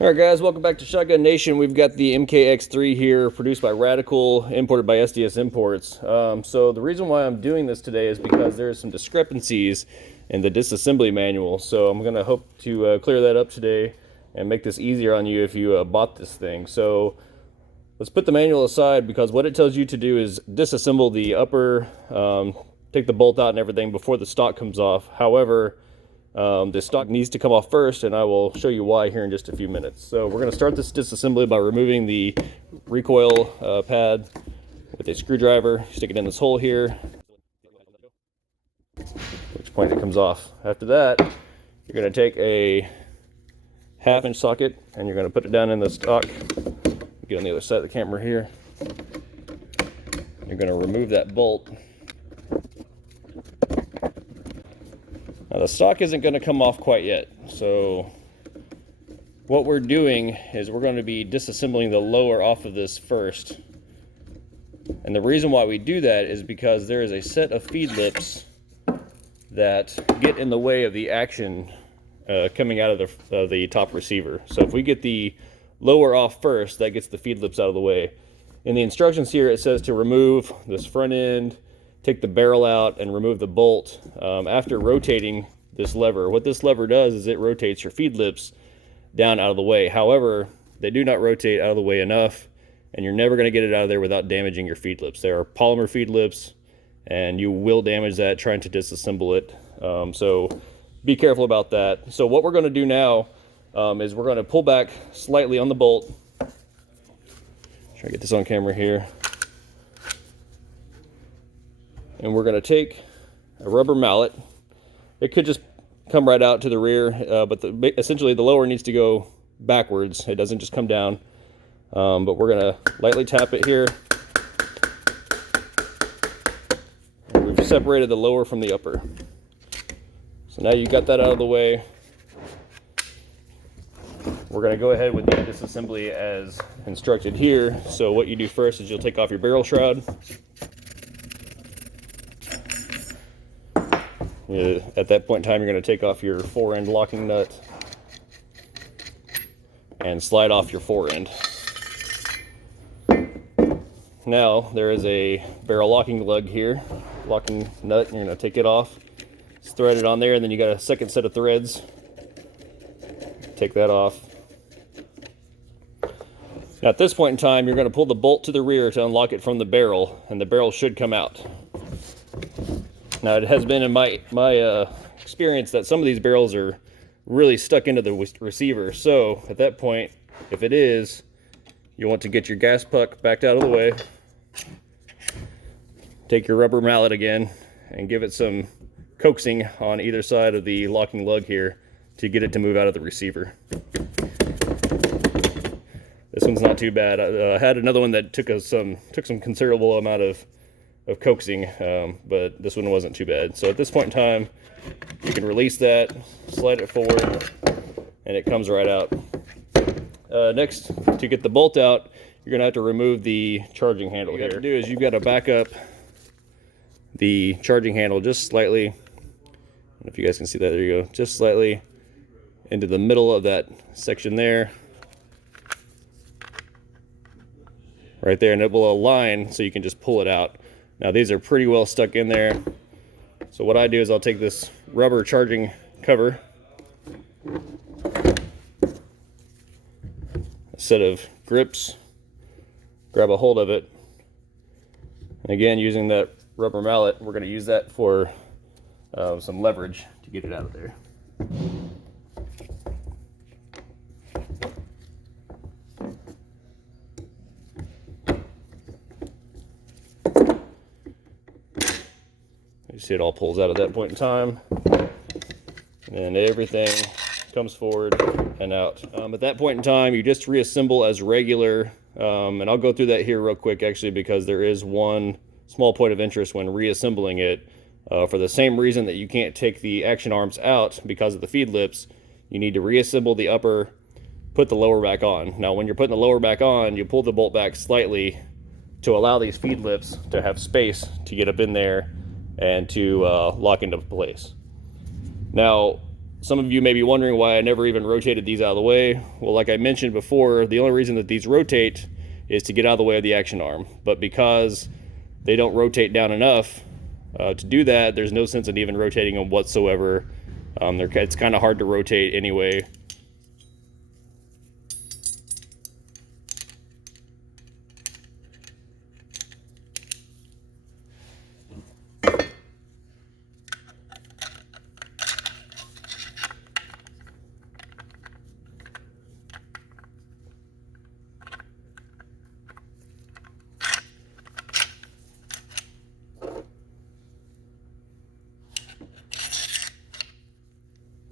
Alright guys, welcome back to Shotgun Nation. We've got the MKX-3 here, produced by Radikal, imported by SDS Imports. So the reason why I'm doing this today is because there are some discrepancies in the disassembly manual. So I'm going to hope to clear that up today and make this easier on you if you bought this thing. So let's put the manual aside, because what it tells you to do is disassemble the upper, take the bolt out and everything before the stock comes off. However, the stock needs to come off first, and I will show you why here in just a few minutes. So we're going to start this disassembly by removing the recoil pad with a screwdriver. Stick it in this hole here, at which point it comes off. After that, you're going to take a 1/2-inch socket and you're going to put it down in the stock. Get on the other side of the camera here. You're going to remove that bolt. Now the stock isn't going to come off quite yet, so what we're doing is we're going to be disassembling the lower off of this first. And the reason why we do that is because there is a set of feed lips that get in the way of the action coming out of the top receiver. So if we get the lower off first, that gets the feed lips out of the way. In the instructions here it says to remove this front end, take the barrel out, and remove the bolt after rotating this lever. What this lever does is it rotates your feed lips down out of the way. However, they do not rotate out of the way enough, and you're never going to get it out of there without damaging your feed lips. They are polymer feed lips, and you will damage that trying to disassemble it. So be careful about that. So what we're going to do now is we're going to pull back slightly on the bolt. Try to get this on camera here. And we're going to take a rubber mallet. It could just come right out to the rear, but essentially the lower needs to go backwards. It doesn't just come down. But we're going to lightly tap it here. And we've separated the lower from the upper. So now you've got that out of the way. We're going to go ahead with the disassembly as instructed here. So what you do first is you'll take off your barrel shroud. At that point in time, you're going to take off your fore-end locking nut and slide off your fore-end. Now there is a barrel locking lug here, locking nut, and you're going to take it off. It's threaded on there, and then you got a second set of threads. Take that off. Now at this point in time, you're going to pull the bolt to the rear to unlock it from the barrel, and the barrel should come out. Now it has been in my experience that some of these barrels are really stuck into the receiver. So at that point, if it is, you want to get your gas puck backed out of the way. Take your rubber mallet again and give it some coaxing on either side of the locking lug here to get it to move out of the receiver. This one's not too bad. I had another one that took some considerable amount of coaxing, but this one wasn't too bad. So at this point in time, you can release that, slide it forward, and it comes right out. Next, to get the bolt out, you're going to have to remove the charging handle here. What you have to do is you've got to back up the charging handle just slightly. I don't know if you guys can see that. There you go. Just slightly into the middle of that section there. Right there, and it will align so you can just pull it out. Now these are pretty well stuck in there. So what I do is I'll take this rubber charging cover, a set of grips, grab a hold of it. And again, using that rubber mallet, we're going to use that for some leverage to get it out of there. You see it all pulls out at that point in time, and everything comes forward and out. At that point in time, you just reassemble as regular, and I'll go through that here real quick actually, because there is one small point of interest when reassembling it. For the same reason that you can't take the action arms out because of the feed lips, you need to reassemble the upper, put the lower back on. Now when you're putting the lower back on, you pull the bolt back slightly to allow these feed lips to have space to get up in there and to lock into place. Now some of you may be wondering why I never even rotated these out of the way. Well, like I mentioned before, the only reason that these rotate is to get out of the way of the action arm. But because they don't rotate down enough to do that, there's no sense in even rotating them whatsoever. It's kind of hard to rotate anyway.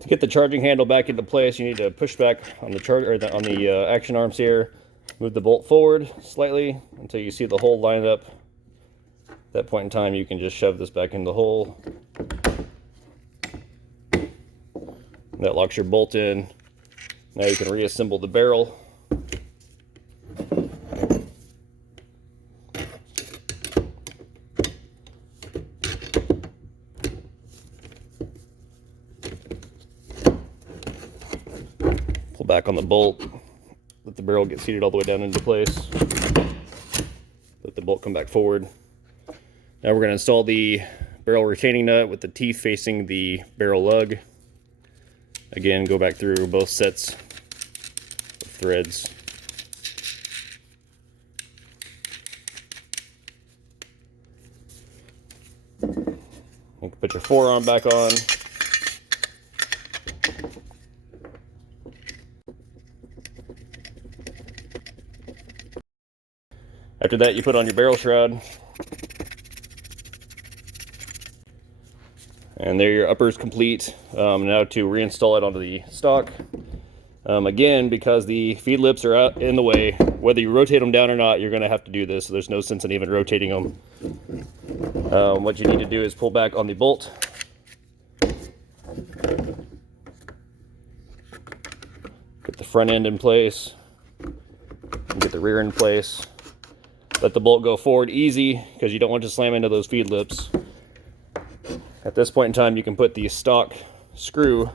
To get the charging handle back into place, you need to push back on the on the action arms here. Move the bolt forward slightly until you see the hole line up. At that point in time, you can just shove this back in the hole. That locks your bolt in. Now you can reassemble the barrel. Pull back on the bolt. Let the barrel get seated all the way down into place. Let the bolt come back forward. Now we're going to install the barrel retaining nut with the teeth facing the barrel lug. Again, go back through both sets of threads. You can put your forearm back on. After that, you put on your barrel shroud. And there your upper is complete. Now to reinstall it onto the stock. Again, because the feed lips are out in the way, whether you rotate them down or not, you're going to have to do this. So there's no sense in even rotating them. What you need to do is pull back on the bolt. Get the front end in place. And get the rear in place. Let the bolt go forward easy because you don't want to slam into those feed lips. At this point in time, you can put the stock screw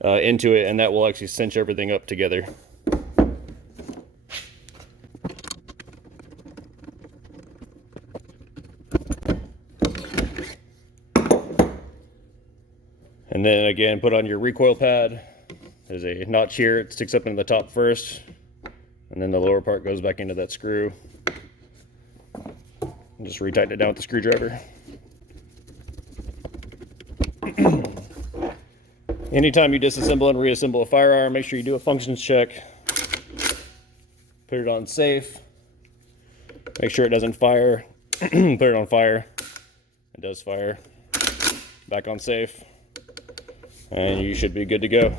into it, and that will actually cinch everything up together. And then again, put on your recoil pad. There's a notch here. It sticks up into the top first, and then the lower part goes back into that screw. And just retighten it down with the screwdriver. Anytime you disassemble and reassemble a firearm, make sure you do a functions check. Put it on safe. Make sure it doesn't fire. Put it on fire. It does fire. Back on safe. And you should be good to go.